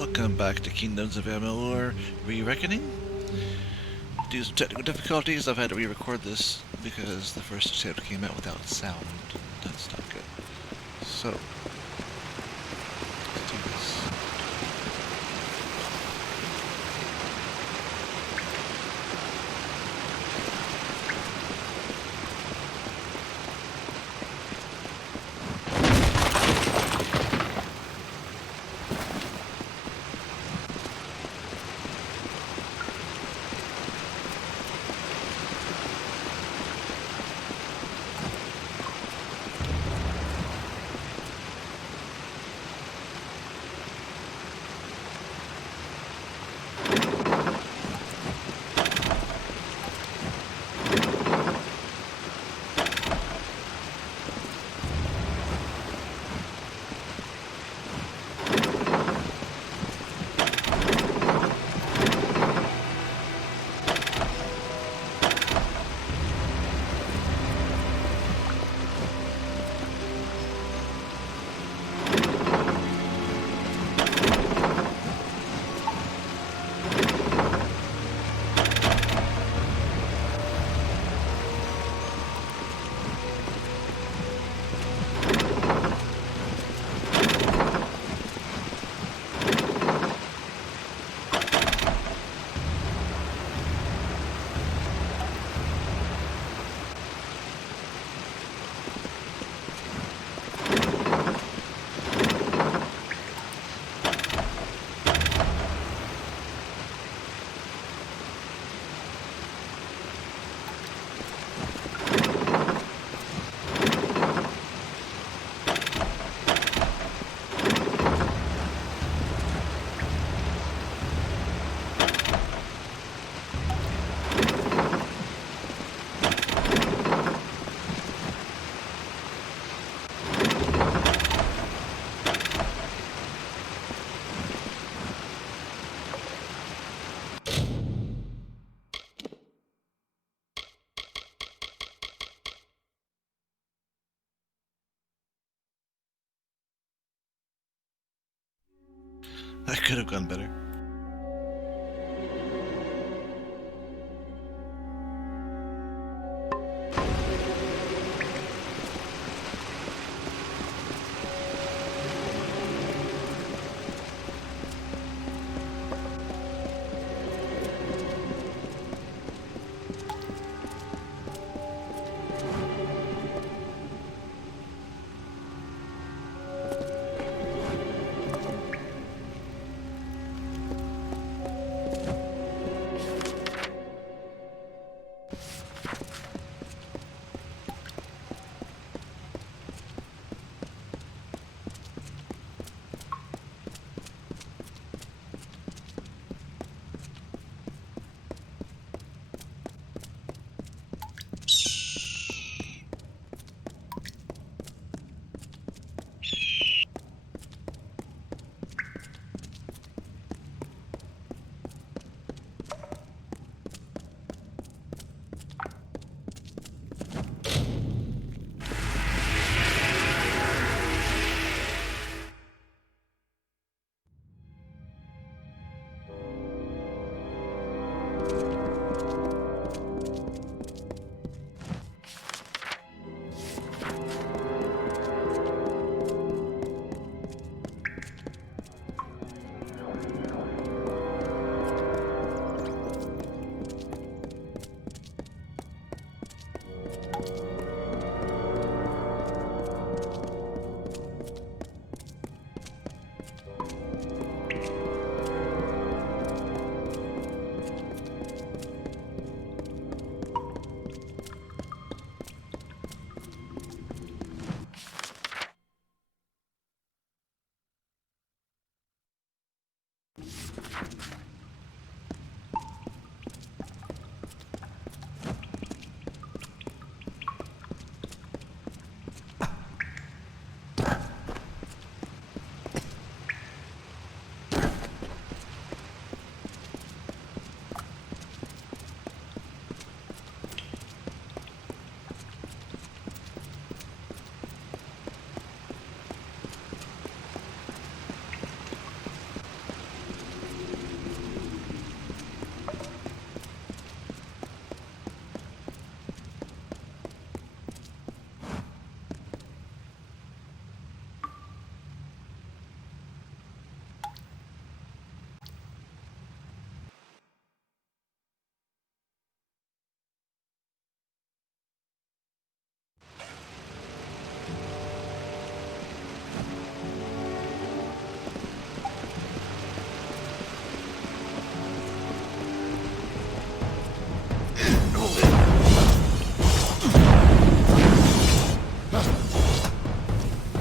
Welcome back to Kingdoms of Amalur Re-Reckoning. Due to some technical difficulties, I've had to re-record this because the first attempt came out without sound. That's not good. So, let's do this. That could have gone better.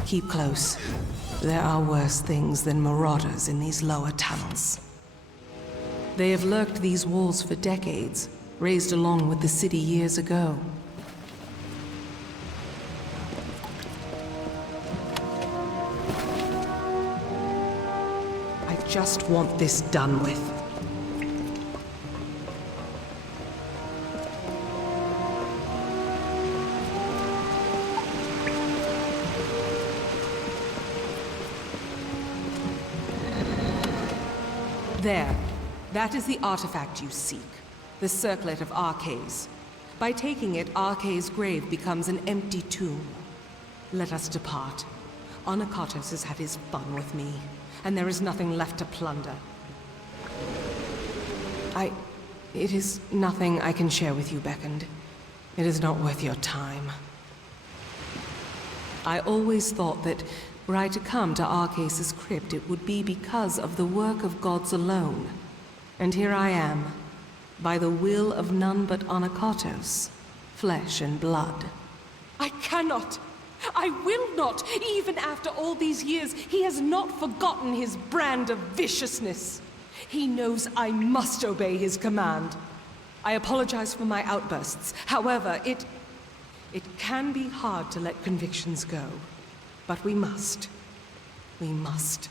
Keep close. There are worse things than marauders in these lower tunnels. They have lurked these walls for decades, raised along with the city years ago. I just want this done with. There. That is the artifact you seek. The Circlet of Arcades. By taking it, Arcade's grave becomes an empty tomb. Let us depart. Anokatos has had his fun with me, and there is nothing left to plunder. It is nothing I can share with you, Beckoned. It is not worth your time. I always thought that were I to come to Arcade's crypt, it would be because of the work of gods alone. And here I am, by the will of none but Anokatos, flesh and blood. I cannot! I will not! Even after all these years, he has not forgotten his brand of viciousness. He knows I must obey his command. I apologize for my outbursts. However, it can be hard to let convictions go. But we must. We must.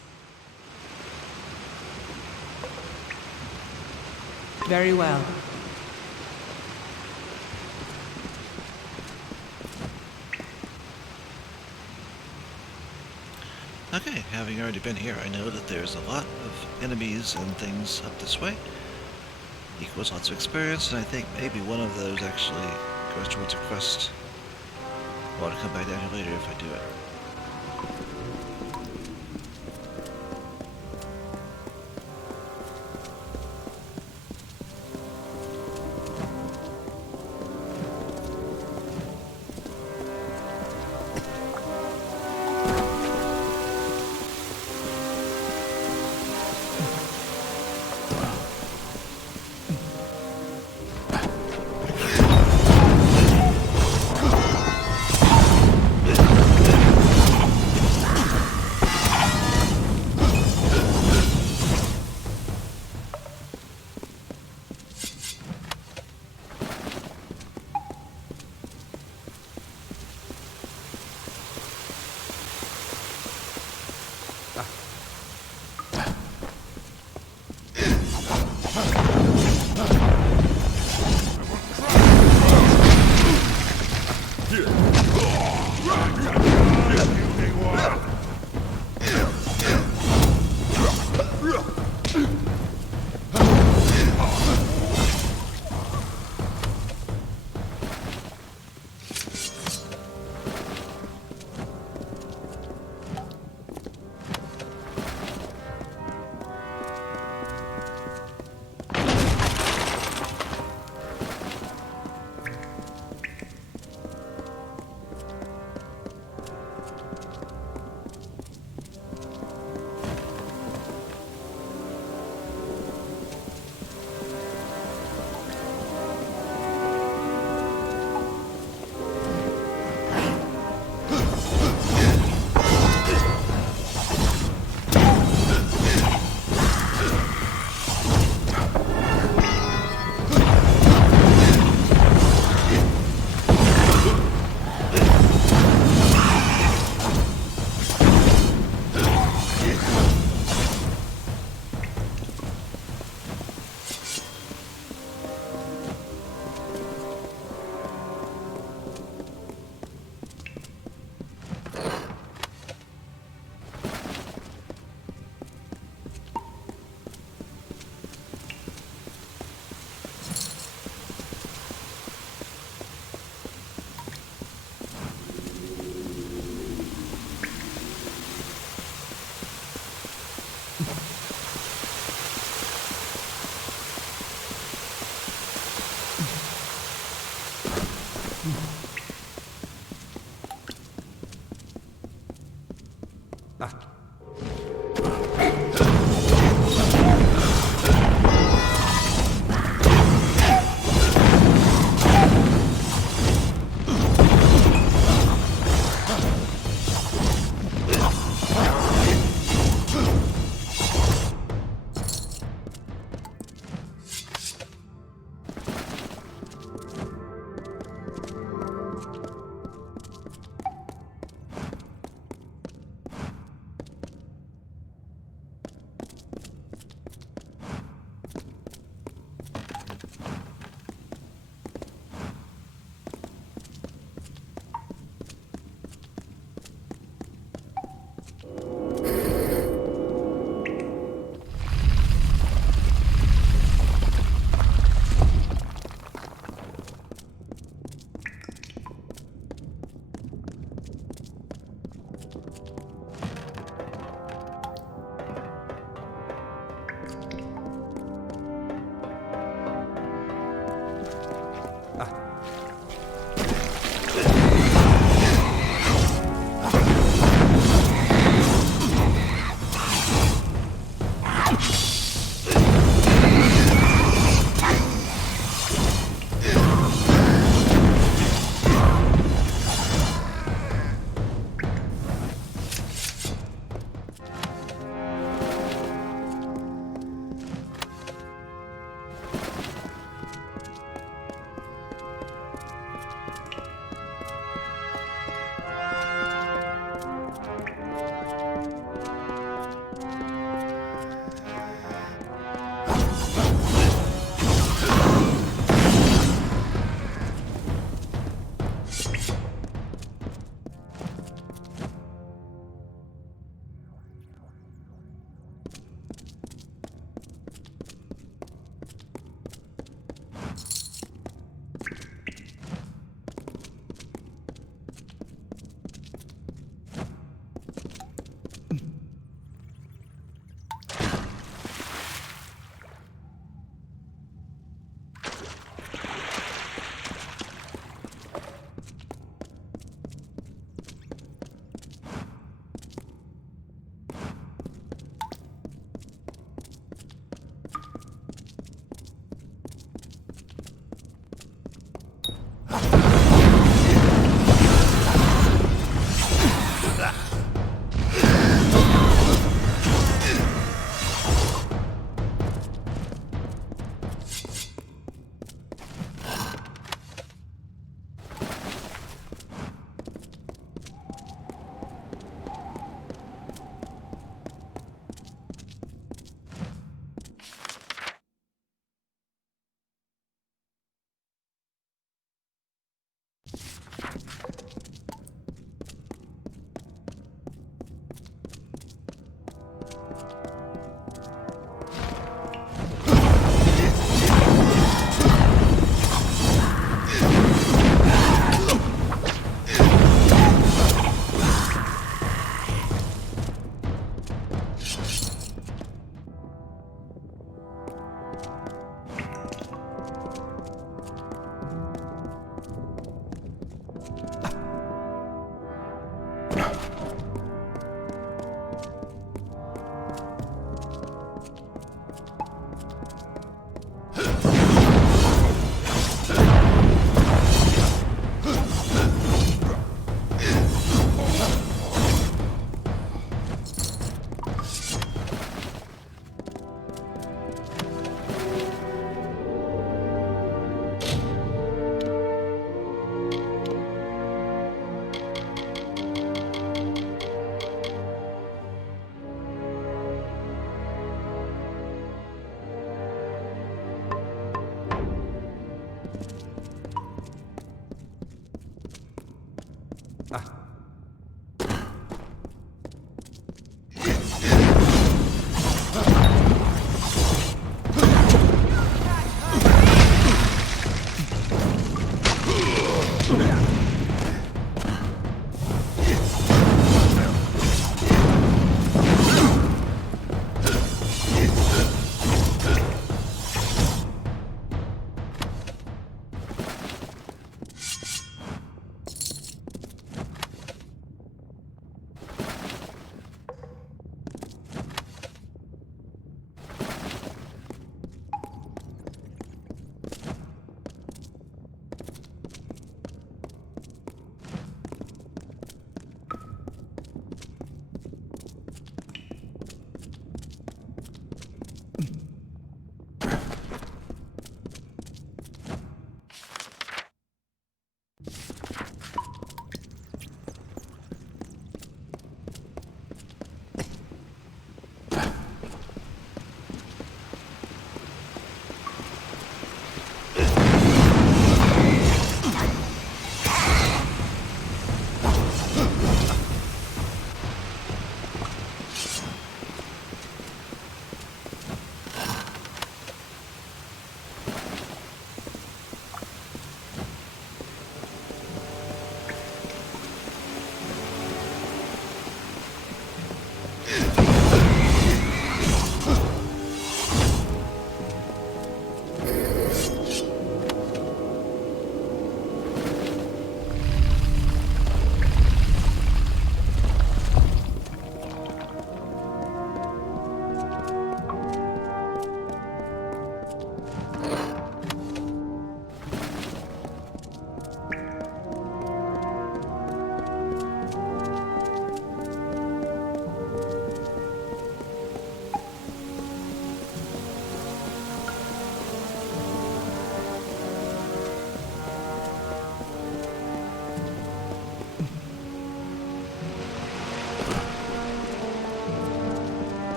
Very well. Okay, having already been here, I know that there's a lot of enemies and things up this way. Equals lots of experience, and I think maybe one of those actually goes towards a quest. I want to come back down here later if I do it.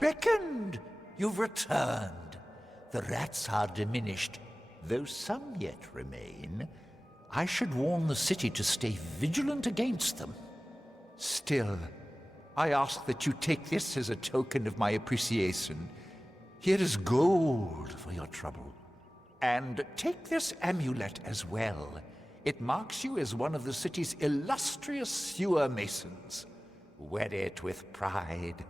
Beckoned! You've returned. The rats are diminished, though some yet remain. I should warn the city to stay vigilant against them. Still, I ask that you take this as a token of my appreciation. Here is gold for your trouble. And take this amulet as well. It marks you as one of the city's illustrious sewer masons. Wear it with pride.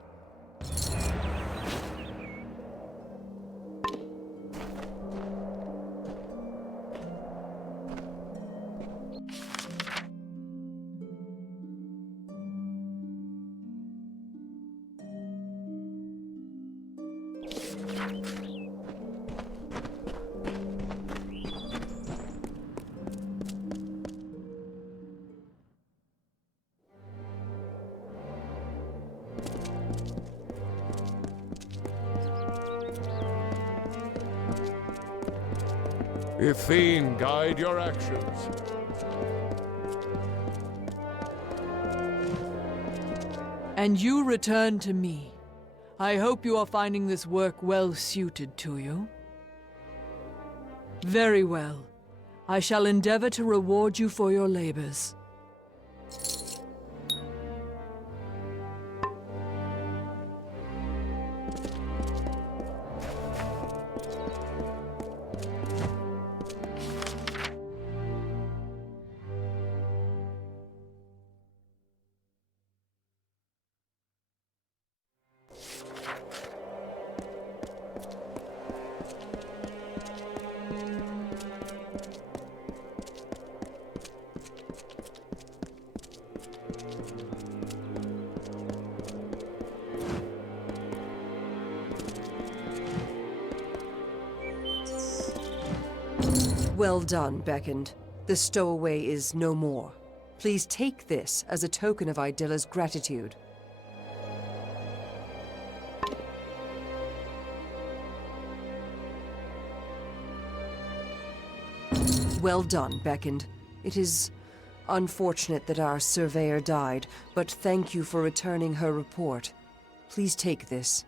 Ifine, guide your actions. And you return to me. I hope you are finding this work well suited to you. Very well. I shall endeavor to reward you for your labors. Well done, Beckoned. The stowaway is no more. Please take this as a token of Idilla's gratitude. Well done, Beckoned. It is unfortunate that our surveyor died, but thank you for returning her report. Please take this.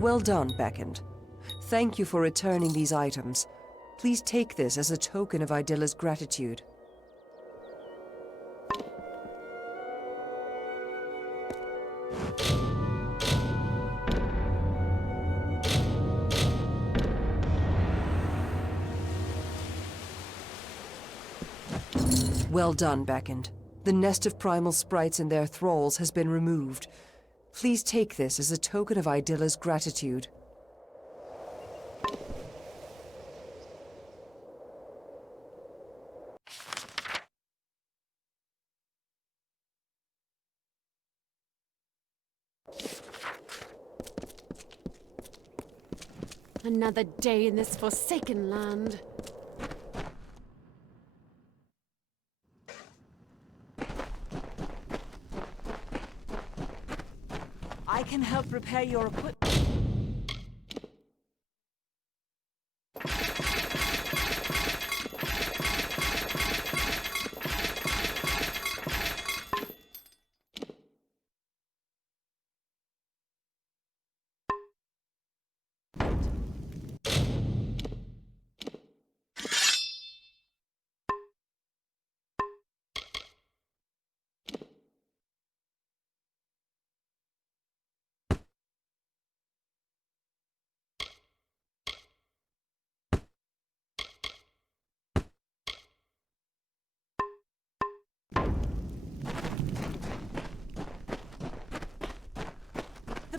Well done, Beckoned. Thank you for returning these items. Please take this as a token of Idilla's gratitude. Well done, Beckoned. The nest of primal sprites and their thralls has been removed. Please take this as a token of Idilla's gratitude. Another day in this forsaken land. I can help repair your equipment.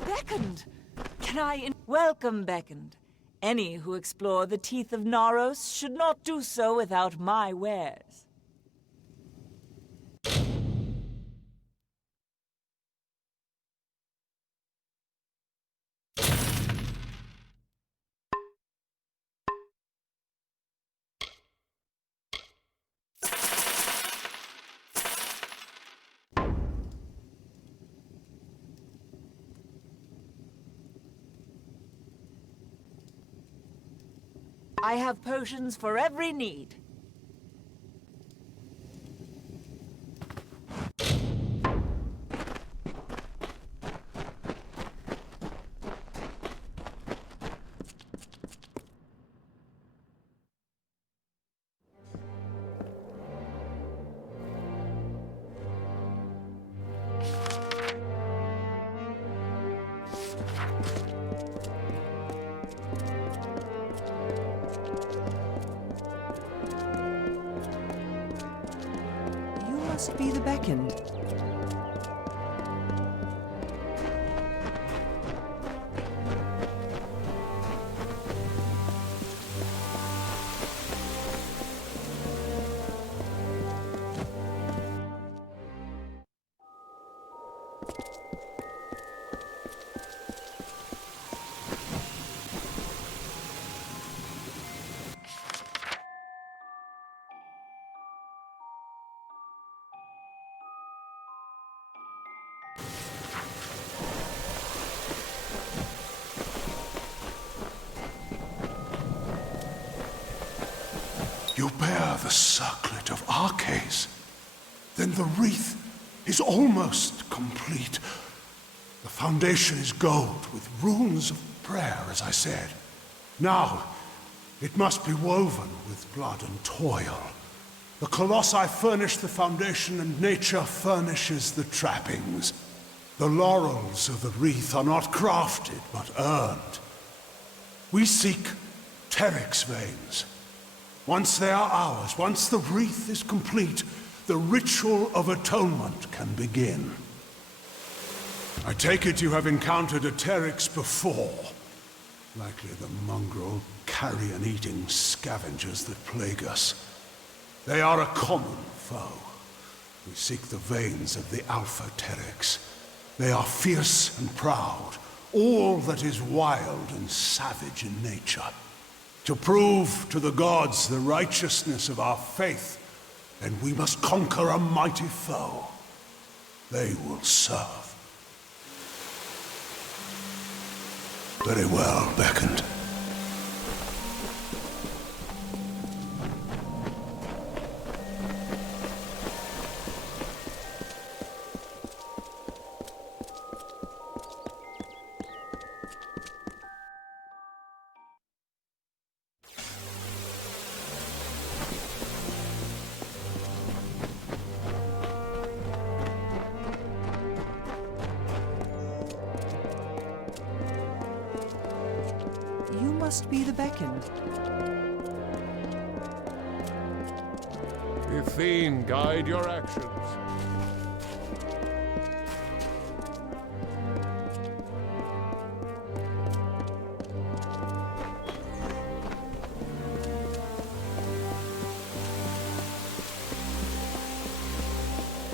Beckoned! Can I welcome Beckoned? Any who explore the teeth of Naros should not do so without my wares. I have potions for every need. You must be the Beckoned. You bear the circlet of Arcades. Then the wreath is almost complete. The foundation is gold with runes of prayer, as I said. Now, it must be woven with blood and toil. The colossi furnish the foundation and nature furnishes the trappings. The laurels of the wreath are not crafted, but earned. We seek Teryx veins. Once they are ours, once the wreath is complete, the ritual of atonement can begin. I take it you have encountered a Teryx before. Likely the mongrel, carrion-eating scavengers that plague us. They are a common foe. We seek the veins of the Alpha Teryx. They are fierce and proud, all that is wild and savage in nature. To prove to the gods the righteousness of our faith, then we must conquer a mighty foe. They will serve. Very well, Beckoned. You must be the Beckoned. Athene, guide your actions.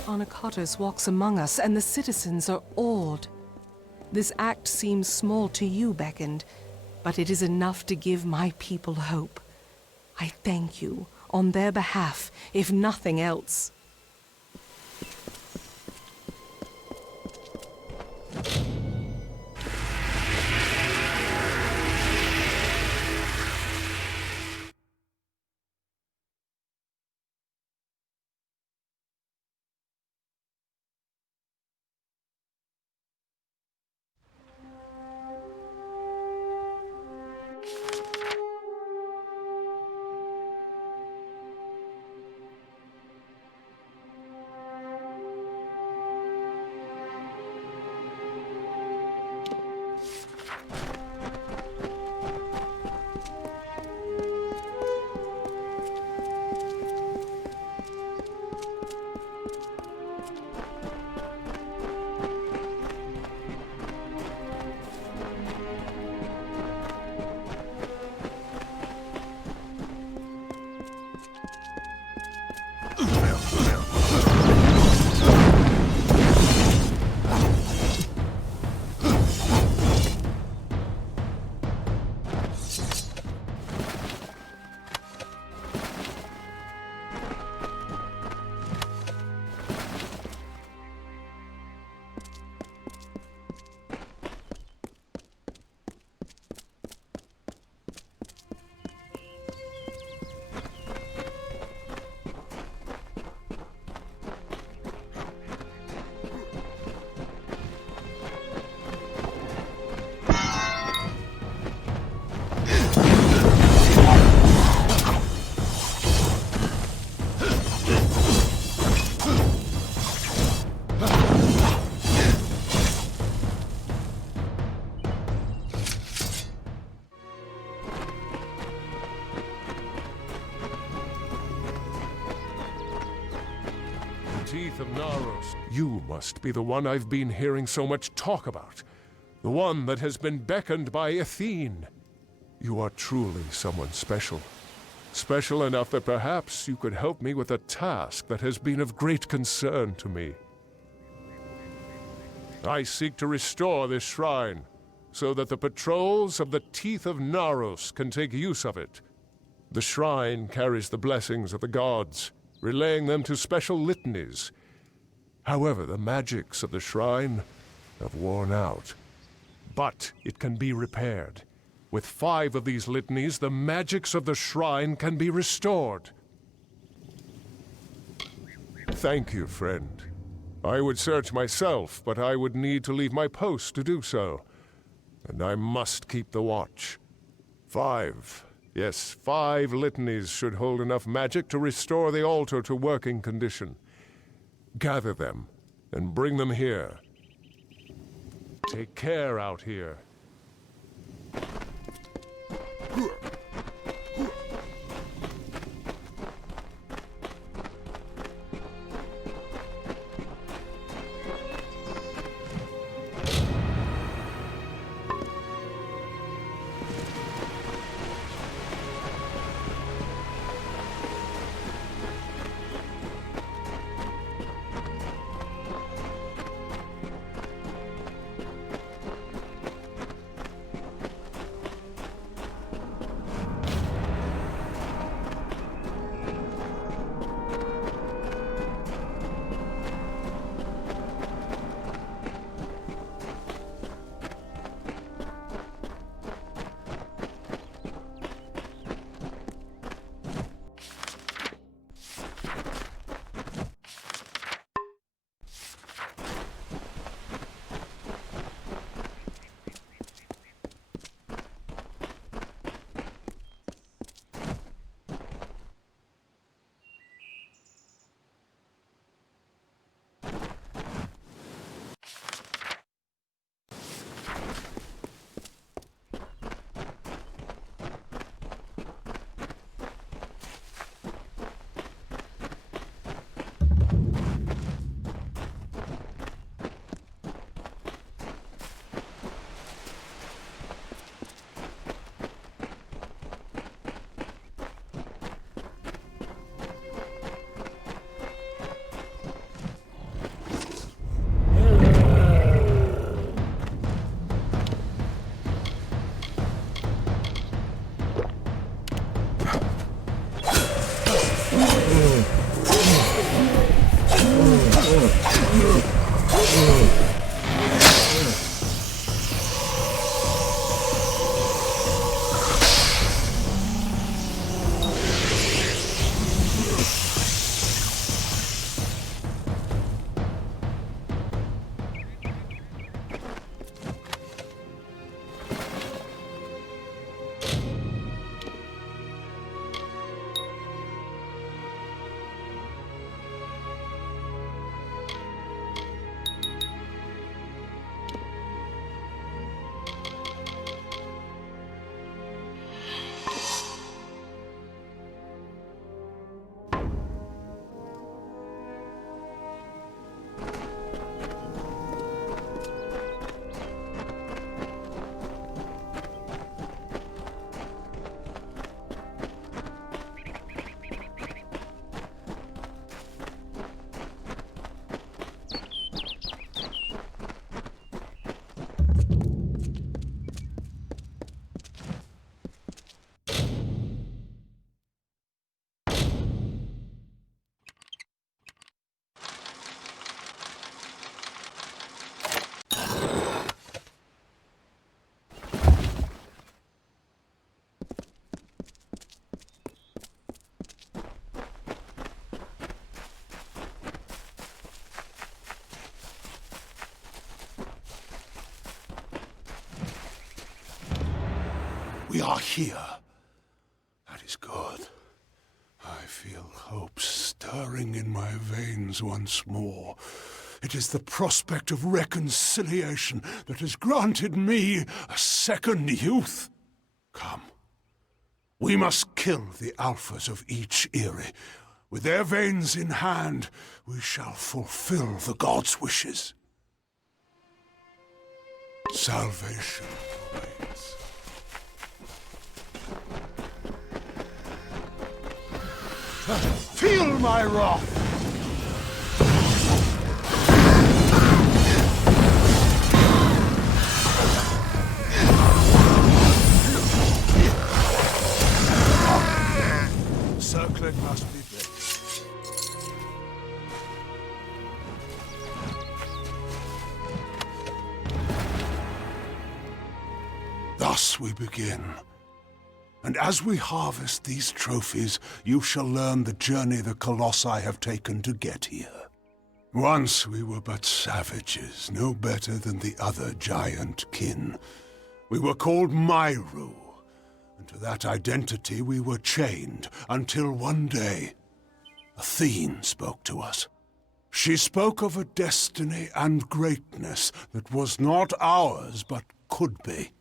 Anokatos walks among us, and the citizens are awed. This act seems small to you, Beckoned, but it is enough to give my people hope. I thank you, on their behalf, if nothing else. Naros. You must be the one I've been hearing so much talk about. The one that has been beckoned by Athene. You are truly someone special. Special enough that perhaps you could help me with a task that has been of great concern to me. I seek to restore this shrine, so that the patrols of the Teeth of Naros can take use of it. The shrine carries the blessings of the gods, relaying them to special litanies. However, the magics of the shrine have worn out. But it can be repaired. With 5 of these litanies, the magics of the shrine can be restored. Thank you, friend. I would search myself, but I would need to leave my post to do so. And I must keep the watch. 5. Yes, 5 litanies should hold enough magic to restore the altar to working condition. Gather them, and bring them here. Take care out here. We are here. That is good. I feel hope stirring in my veins once more. It is the prospect of reconciliation that has granted me a second youth. Come. We must kill the alphas of each Eyrie. With their veins in hand, we shall fulfill the gods' wishes. Salvation awaits. Feel my wrath! Circlet must be built. Thus we begin. And as we harvest these trophies, you shall learn the journey the Colossi have taken to get here. Once we were but savages, no better than the other giant kin. We were called Myru, and to that identity we were chained until one day, Athene spoke to us. She spoke of a destiny and greatness that was not ours, but could be.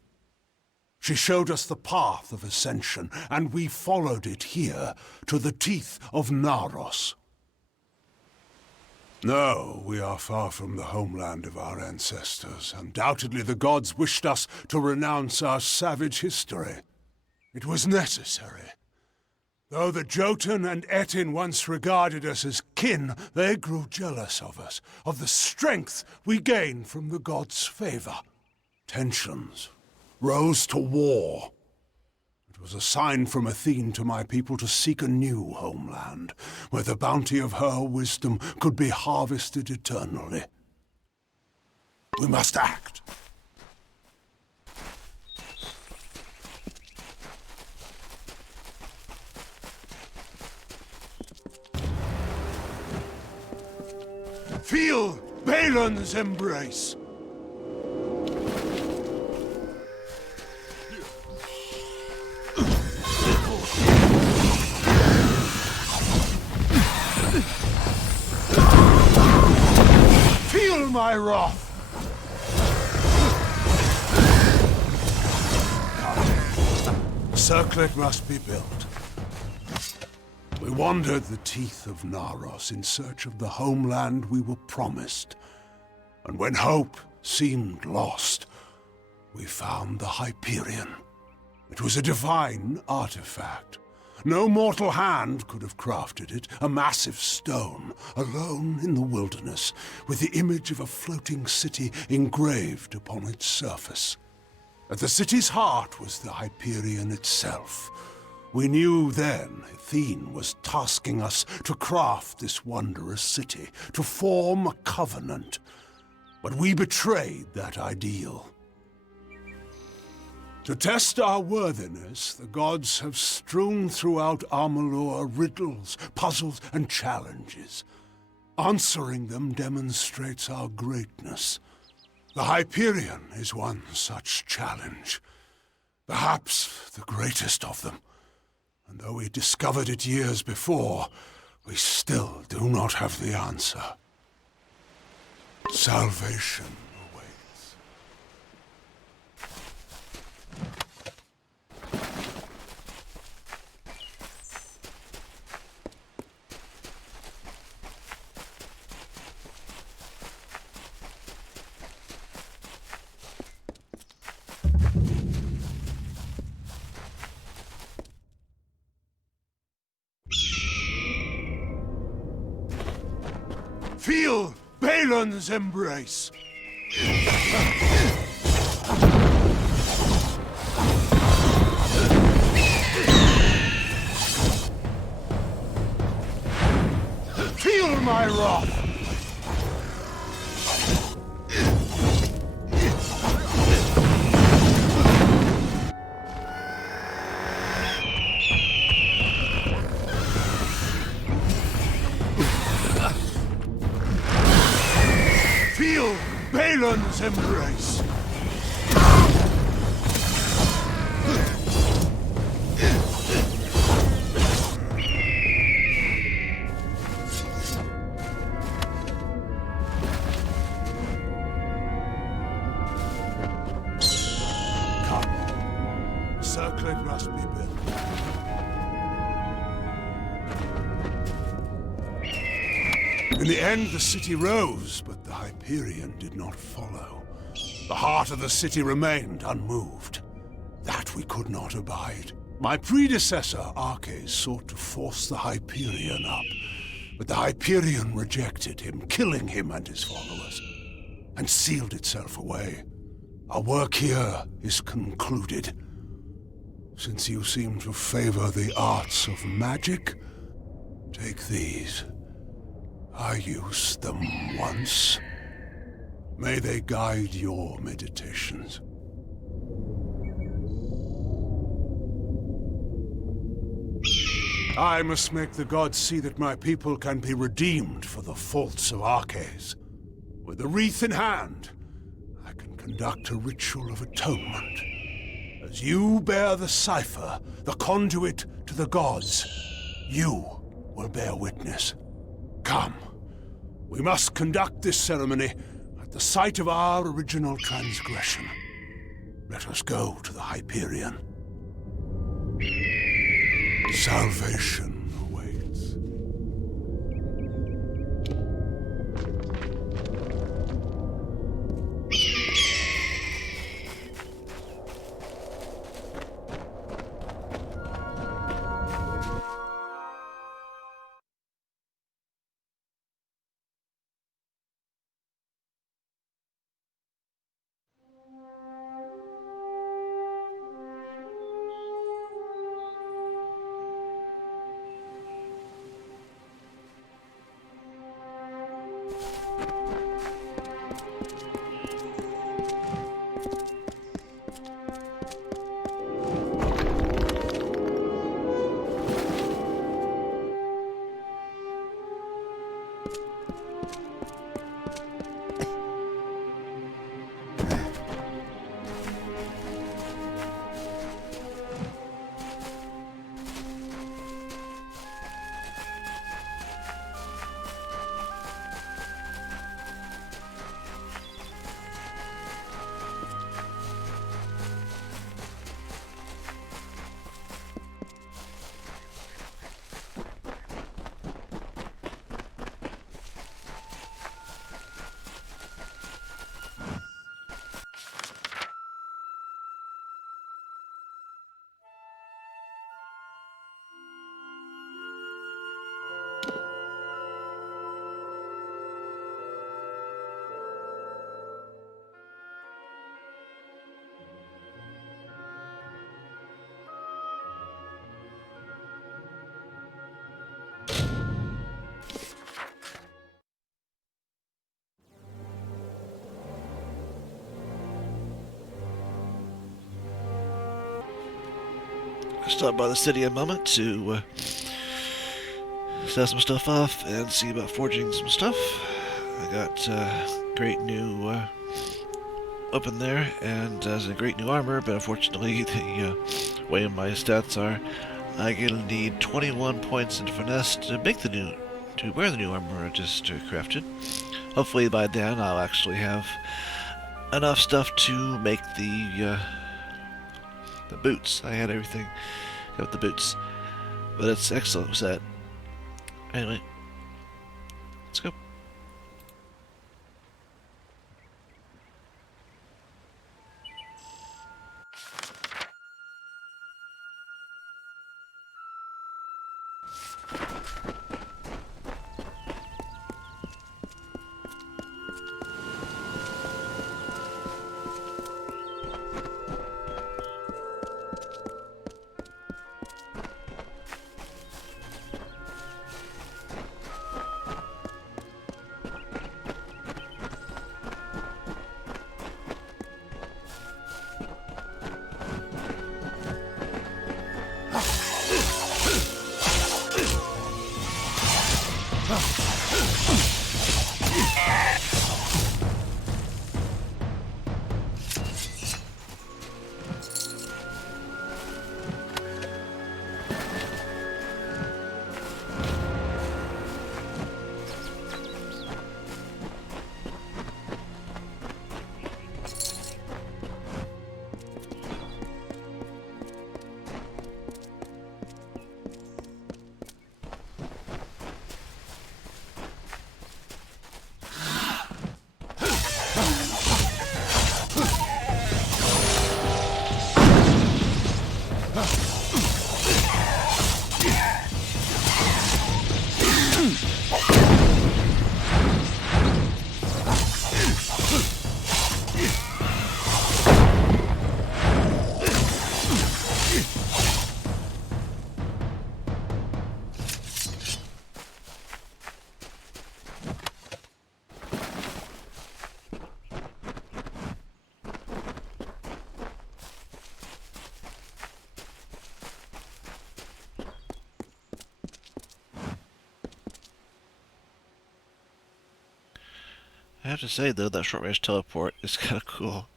She showed us the path of ascension, and we followed it here, to the teeth of Naros. No, we are far from the homeland of our ancestors. Undoubtedly the gods wished us to renounce our savage history. It was necessary. Though the Jotun and Etin once regarded us as kin, they grew jealous of us, of the strength we gained from the gods' favor. Tensions rose to war. It was a sign from Athene to my people to seek a new homeland, where the bounty of her wisdom could be harvested eternally. We must act. Feel Balin's embrace! Feel my wrath! The circlet must be built. We wandered the teeth of Naros in search of the homeland we were promised. And when hope seemed lost, we found the Hyperion. It was a divine artifact. No mortal hand could have crafted it, a massive stone, alone in the wilderness, with the image of a floating city engraved upon its surface. At the city's heart was the Hyperion itself. We knew then Athene was tasking us to craft this wondrous city, to form a covenant. But we betrayed that ideal. To test our worthiness, the gods have strewn throughout Amalur riddles, puzzles, and challenges. Answering them demonstrates our greatness. The Hyperion is one such challenge. Perhaps the greatest of them. And though we discovered it years before, we still do not have the answer. Salvation awaits. Feel Balin's embrace! Feel my wrath! Feel Balin's embrace! Come. The circlet must be built. In the end, the city rose, but the Hyperion did not follow. The heart of the city remained unmoved. That we could not abide. My predecessor, Arches, sought to force the Hyperion up, but the Hyperion rejected him, killing him and his followers, and sealed itself away. Our work here is concluded. Since you seem to favor the arts of magic, take these. I used them once. May they guide your meditations. I must make the gods see that my people can be redeemed for the faults of Arches. With the wreath in hand, I can conduct a ritual of atonement. As you bear the cipher, the conduit to the gods, you will bear witness. Come. We must conduct this ceremony at the site of our original transgression. Let us go to the Hyperion. Salvation awaits. I stopped by the city a moment to sell some stuff off and see about forging some stuff. I got great new weapon there and a great new armor, but unfortunately the way my stats are, I'm gonna need 21 points in finesse to wear the new armor I just crafted. Hopefully by then I'll actually have enough stuff to make the boots. I had everything got the boots, but it's excellent set. Anyway, let's go. have to say, though, that short range teleport is kind of cool.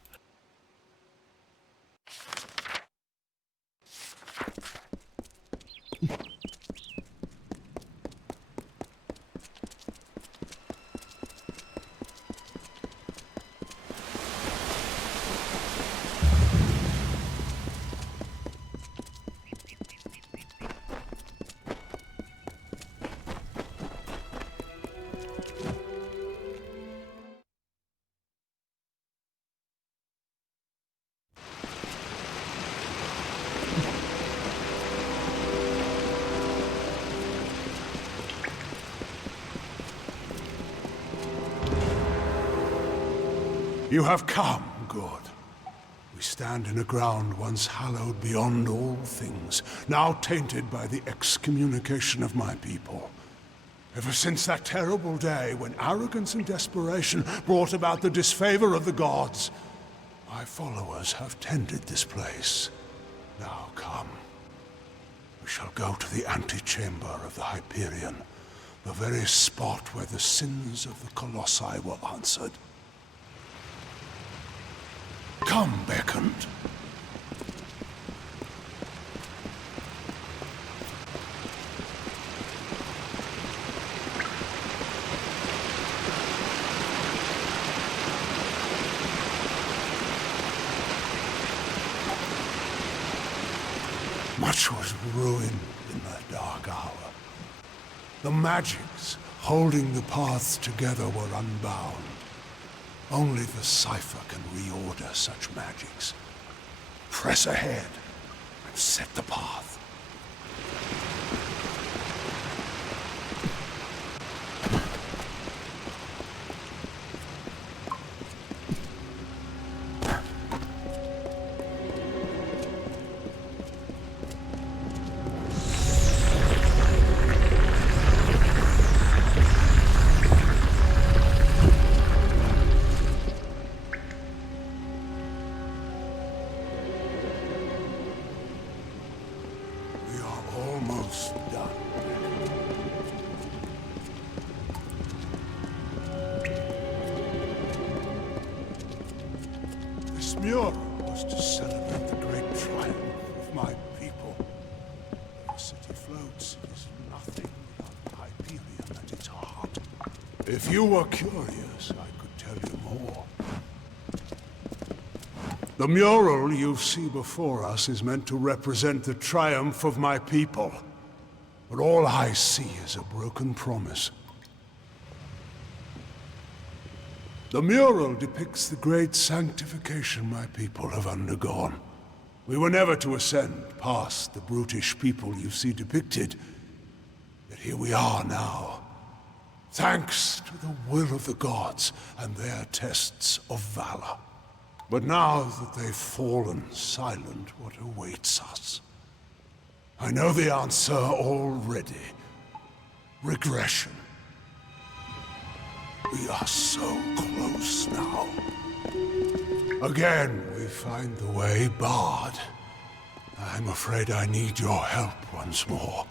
You have come, good. We stand in a ground once hallowed beyond all things, now tainted by the excommunication of my people. Ever since that terrible day when arrogance and desperation brought about the disfavor of the gods, my followers have tended this place. Now come. We shall go to the antechamber of the Hyperion, the very spot where the sins of the Colossi were answered. Come, beckoned. Much was ruined in that dark hour. The magics holding the paths together were unbound. Only the cipher can reorder such magics. Press ahead and set the path. Almost done. This mural was to celebrate the great triumph of my people. The city floats, it is nothing without Hyperion at its heart. If you were curious, I could tell you more. The mural you see before us is meant to represent the triumph of my people. But all I see is a broken promise. The mural depicts the great sanctification my people have undergone. We were never to ascend past the brutish people you see depicted. Yet here we are now, thanks to the will of the gods and their tests of valor. But now that they've fallen silent, what awaits us? I know the answer already. Regression. We are so close now. Again, we find the way barred. I'm afraid I need your help once more.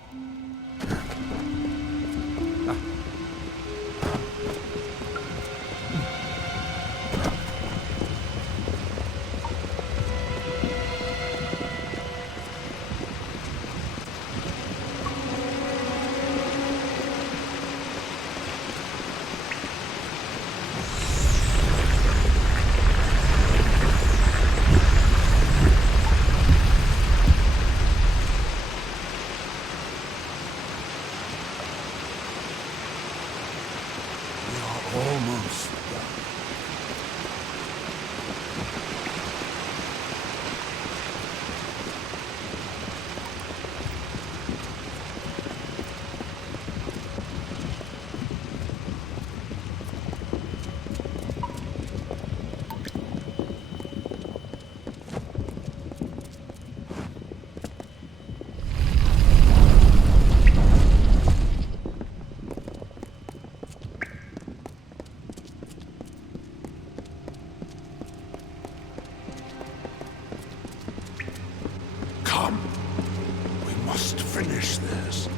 Almost done. Come. We must finish this.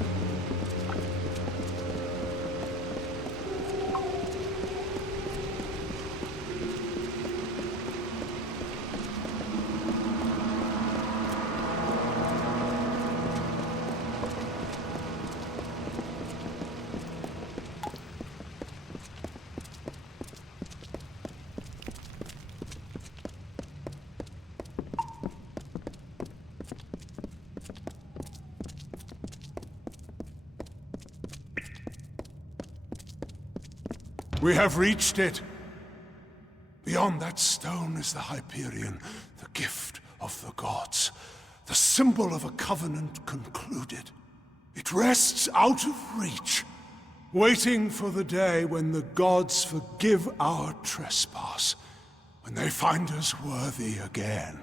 We have reached it. Beyond that stone is the Hyperion, the gift of the gods, the symbol of a covenant concluded. It rests out of reach, waiting for the day when the gods forgive our trespass, when they find us worthy again.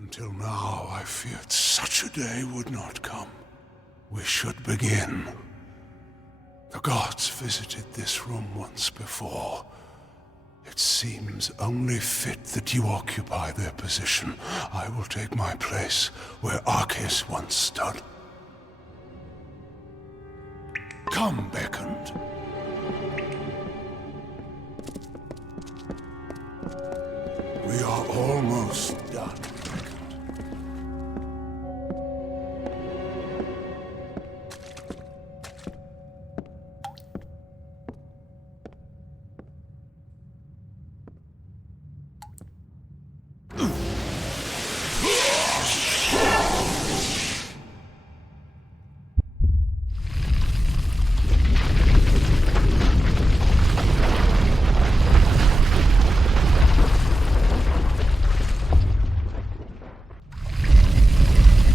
Until now, I feared such a day would not come. We should begin. The gods visited this room once before. It seems only fit that you occupy their position. I will take my place where Arceus once stood. Come, Beckoned. We are almost done.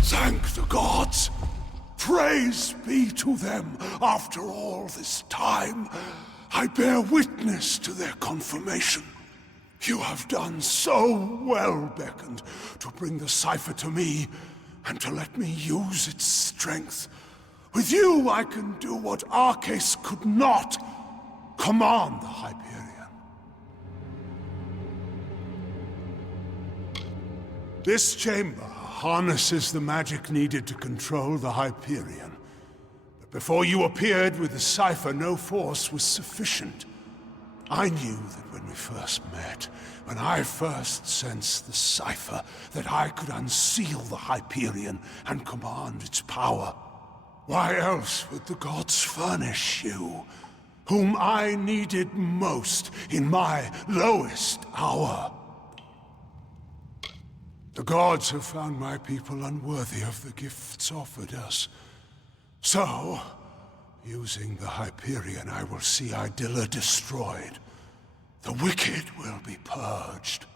Thank the gods! Praise be to them after all this time. I bear witness to their confirmation. You have done so well, Beckoned, to bring the cipher to me and to let me use its strength. With you, I can do what Arceus could not. Command the Hyperion. This chamber harnesses the magic needed to control the Hyperion. But before you appeared with the cipher, no force was sufficient. I knew that when we first met, when I first sensed the cipher, that I could unseal the Hyperion and command its power. Why else would the gods furnish you, whom I needed most in my lowest hour? The gods have found my people unworthy of the gifts offered us. So, using the Hyperion, I will see Idylla destroyed. The wicked will be purged.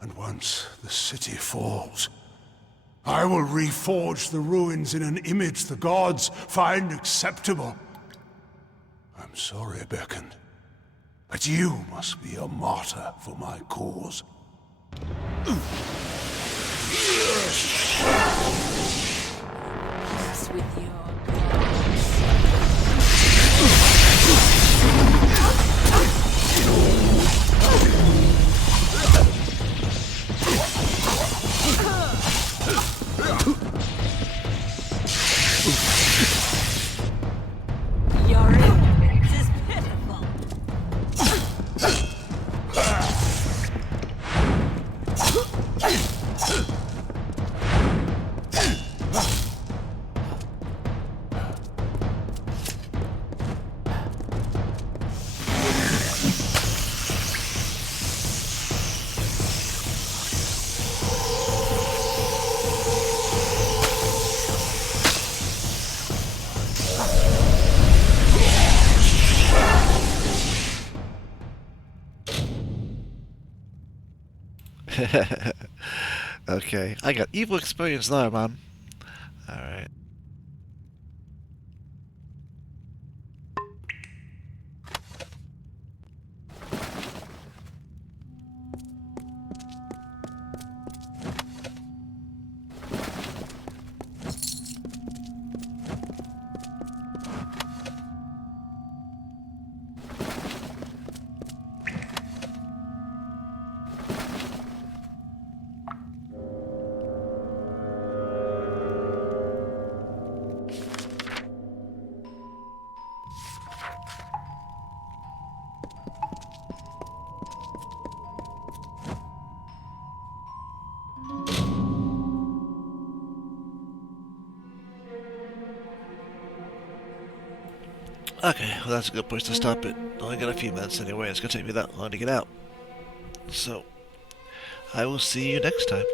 And once the city falls, I will reforge the ruins in an image the gods find acceptable. I'm sorry, Beckoned, but you must be a martyr for my cause. Yes, with your Your ignorance is pitiful. Okay, I got evil experience now, man. Alright. Okay, well that's a good place to stop it. Only got a few minutes anyway, it's gonna take me that long to get out. So, I will see you next time.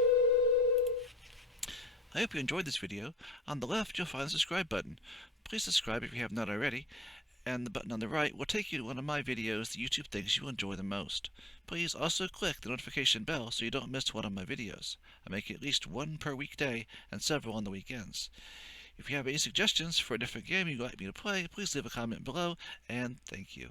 I hope you enjoyed this video. On the left, you'll find the subscribe button. Please subscribe if you have not already. and the button on the right will take you to one of my videos that YouTube thinks you will enjoy the most. Please also click the notification bell so you don't miss one of my videos. I make at least one per weekday and several on the weekends. If you have any suggestions for a different game you'd like me to play, please leave a comment below, and thank you.